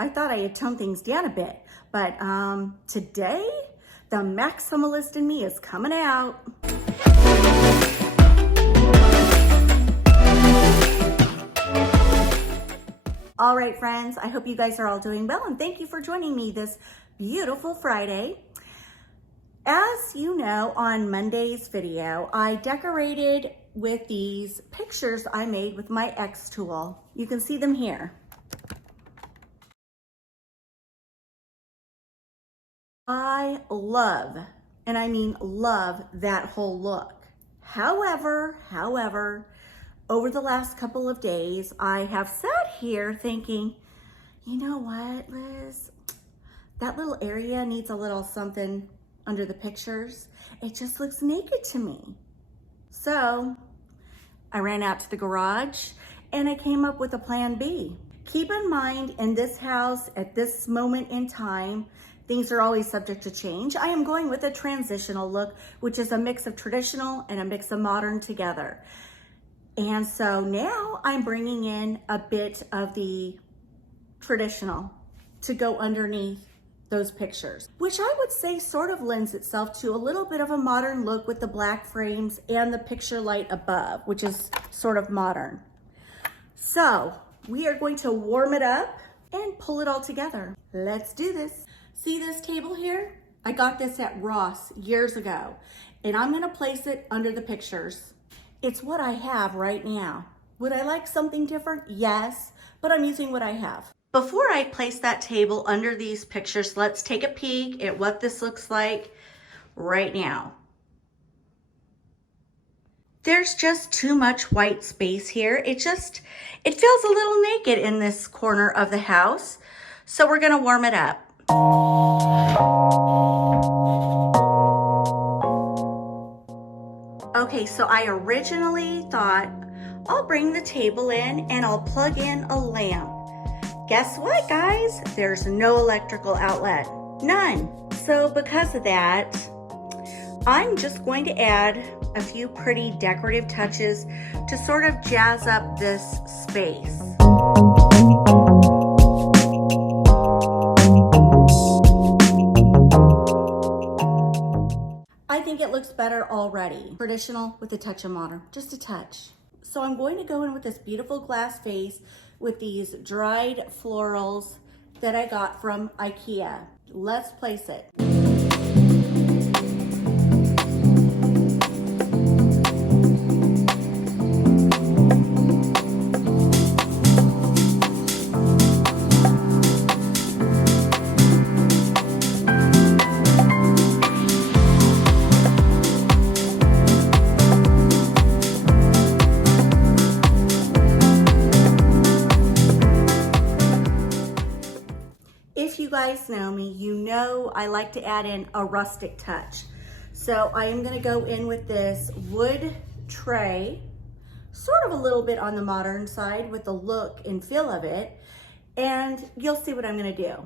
I thought I had toned things down a bit, but today the maximalist in me is coming out. All right, friends, I hope you guys are all doing well, and thank you for joining me this beautiful Friday. As you know, on Monday's video, I decorated with these pictures I made with my X tool. You can see them here. I love, and I mean love, that whole look. However, over the last couple of days, I have sat here thinking, you know what, Liz? That little area needs a little something under the pictures. It just looks naked to me. So I ran out to the garage and I came up with a plan B. Keep in mind, in this house, at this moment in time, things are always subject to change. I am going with a transitional look, which is a mix of traditional and a mix of modern together. And so now I'm bringing in a bit of the traditional to go underneath those pictures, which I would say sort of lends itself to a little bit of a modern look with the black frames and the picture light above, which is sort of modern. So we are going to warm it up and pull it all together. Let's do this. See this table here? I got this at Ross years ago, and I'm gonna place it under the pictures. It's what I have right now. Would I like something different? Yes, but I'm using what I have. Before I place that table under these pictures, let's take a peek at what this looks like right now. There's just too much white space here. It feels a little naked in this corner of the house. So we're gonna warm it up. Okay, so I originally thought I'll bring the table in and I'll plug in a lamp. Guess what, guys? There's no electrical outlet, none. So because of that, I'm just going to add a few pretty decorative touches to sort of jazz up this space. I think it looks better already. Traditional with a touch of modern, just a touch. So I'm going to go in with this beautiful glass vase with these dried florals that I got from IKEA. Let's place it. If you guys know me, you know I like to add in a rustic touch. So I am gonna go in with this wood tray, sort of a little bit on the modern side with the look and feel of it, and you'll see what I'm gonna do.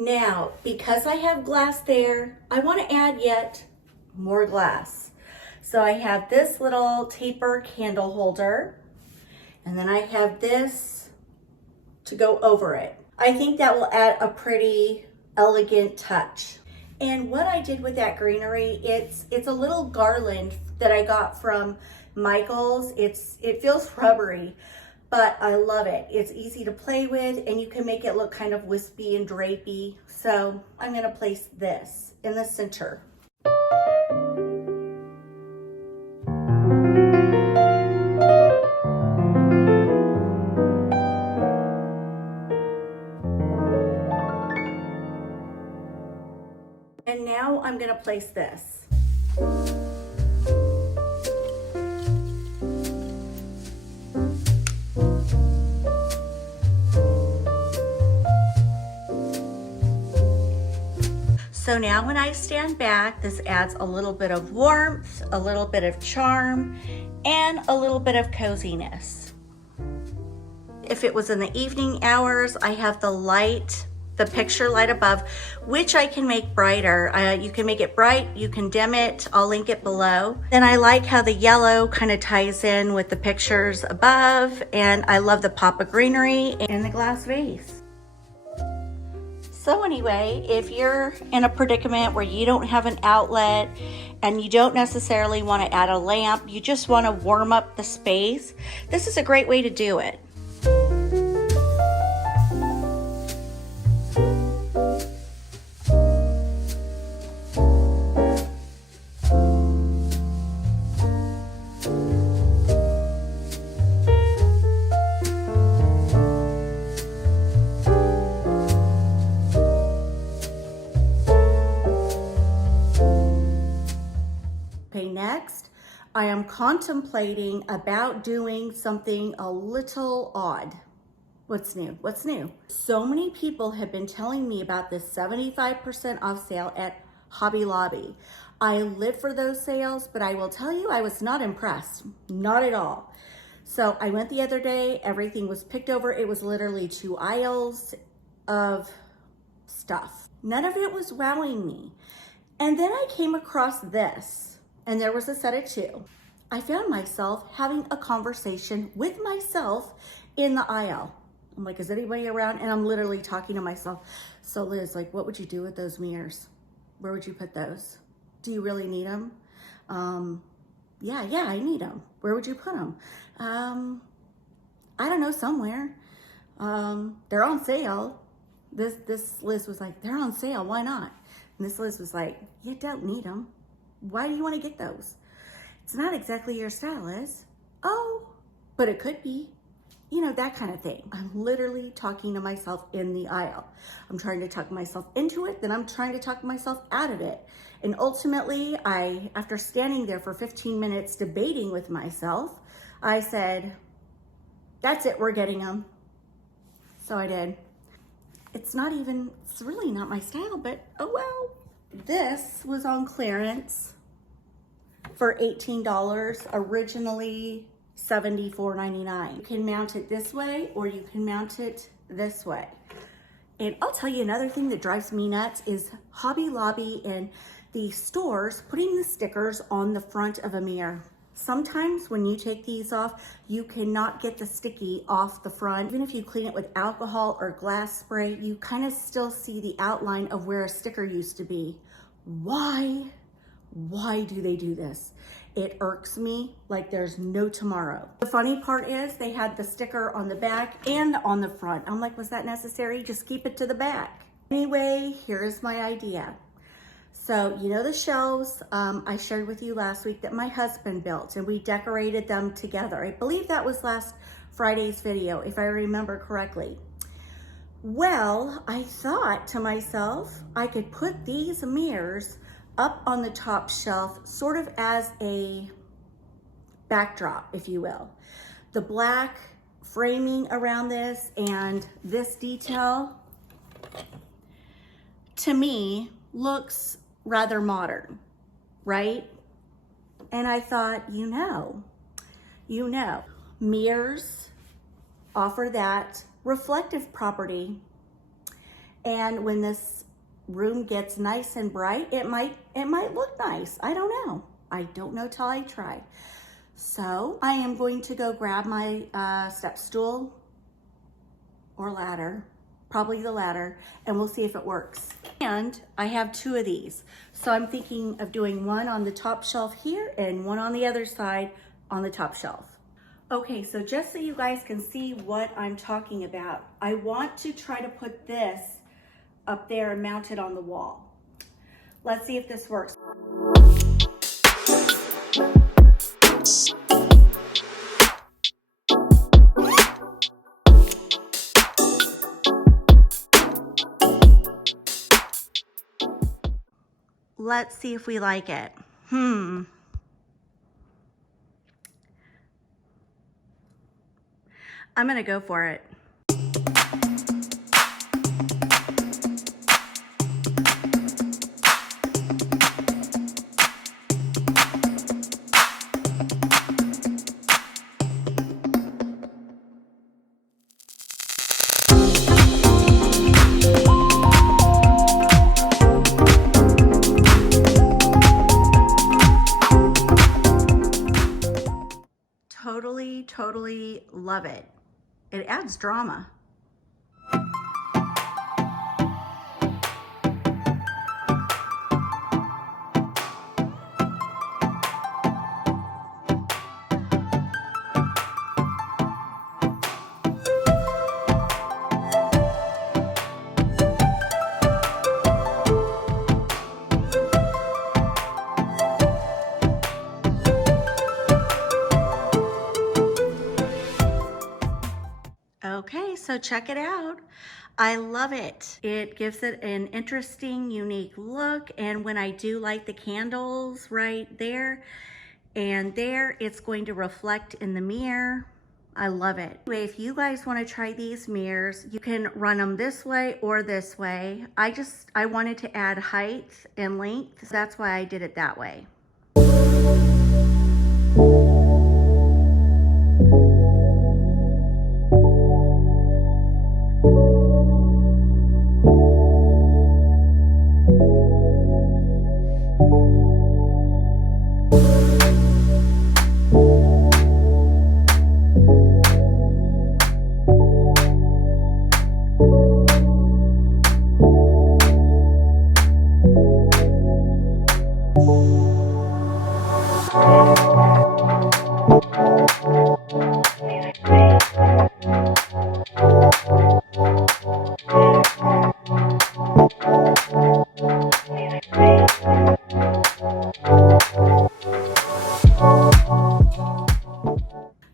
Now, because I have glass there, I want to add yet more glass. So I have this little taper candle holder, and then I have this to go over it. I think that will add a pretty elegant touch. And what I did with that greenery, it's a little garland that I got from Michael's. It feels rubbery, but I love it. It's easy to play with, and you can make it look kind of wispy and drapey. So I'm gonna place this in the center. And now I'm gonna place this. So now when I stand back, this adds a little bit of warmth, a little bit of charm, and a little bit of coziness. If it was in the evening hours, I have the light, the picture light above, which I can make brighter. You can make it bright, you can dim it, I'll link it below. Then I like how the yellow kind of ties in with the pictures above, and I love the pop of greenery and the glass vase. So anyway, if you're in a predicament where you don't have an outlet and you don't necessarily want to add a lamp, you just want to warm up the space, this is a great way to do it. Next, I am contemplating about doing something a little odd. What's new? What's new? So many people have been telling me about this 75% off sale at Hobby Lobby. I live for those sales, but I will tell you I was not impressed. Not at all. So I went the other day, everything was picked over. It was literally 2 aisles of stuff. None of it was wowing me. And then I came across this. And there was a set of 2. I found myself having a conversation with myself in the aisle. I'm like, is anybody around? And I'm literally talking to myself. So Liz, like, what would you do with those mirrors? Where would you put those? Do you really need them? Yeah, I need them. Where would you put them? I don't know, somewhere. They're on sale. This Liz was like, they're on sale, why not? And this Liz was like, you don't need them. Why do you want to get those? It's not exactly your style, Liz. Oh, but it could be. You know, that kind of thing. I'm literally talking to myself in the aisle. I'm trying to talk myself into it, then I'm trying to talk myself out of it. And ultimately, after standing there for 15 minutes debating with myself, I said, that's it, we're getting them. So I did. It's really not my style, but oh well. This was on clearance for $18, originally $74.99. You can mount it this way or you can mount it this way. And I'll tell you another thing that drives me nuts is Hobby Lobby and the stores putting the stickers on the front of a mirror. Sometimes when you take these off, you cannot get the sticky off the front. Even if you clean it with alcohol or glass spray, you kind of still see the outline of where a sticker used to be. Why? Why do they do this? It irks me like there's no tomorrow. The funny part is they had the sticker on the back and on the front. I'm like, was that necessary? Just keep it to the back. Anyway, here's my idea. So, you know the shelves I shared with you last week that my husband built and we decorated them together. I believe that was last Friday's video, if I remember correctly. Well, I thought to myself, I could put these mirrors up on the top shelf, sort of as a backdrop, if you will. The black framing around this and this detail, to me, looks rather modern, right? And I thought, you know, mirrors offer that reflective property. And when this room gets nice and bright, it might look nice. I don't know. I don't know till I try. So I am going to go grab my step stool or ladder, probably the ladder, and we'll see if it works. And I have 2 of these. So I'm thinking of doing one on the top shelf here and one on the other side on the top shelf. Okay, so just so you guys can see what I'm talking about, I want to try to put this up there and mount it on the wall. Let's see if this works. Let's see if we like it. I'm gonna go for it. totally love it. It adds drama. Okay, so check it out. I love it. It gives it an interesting, unique look. And when I do light the candles right there and there, it's going to reflect in the mirror. I love it. Anyway, if you guys want to try these mirrors, you can run them this way or this way. I wanted to add height and length. So that's why I did it that way.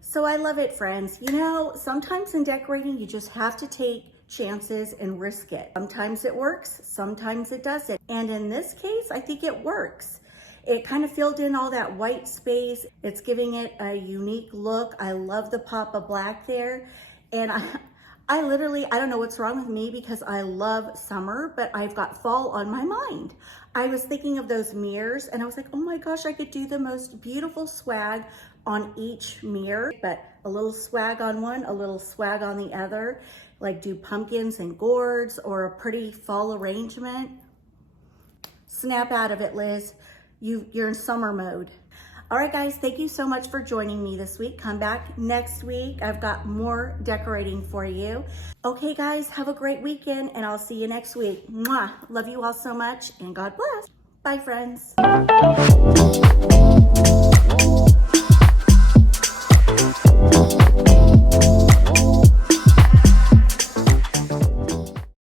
So I love it, friends. You know, sometimes in decorating, you just have to take chances and risk it. Sometimes it works, sometimes it doesn't. And in this case, I think it works. It kind of filled in all that white space. It's giving it a unique look. I love the pop of black there. And I literally, I don't know what's wrong with me because I love summer, but I've got fall on my mind. I was thinking of those mirrors and I was like, oh my gosh, I could do the most beautiful swag on each mirror, but a little swag on one, a little swag on the other, like do pumpkins and gourds or a pretty fall arrangement. Snap out of it, Liz. You're in summer mode. All right, guys, thank you so much for joining me this week. Come back next week. I've got more decorating for you. Okay, guys, have a great weekend, and I'll see you next week. Mwah! Love you all so much, and God bless. Bye, friends.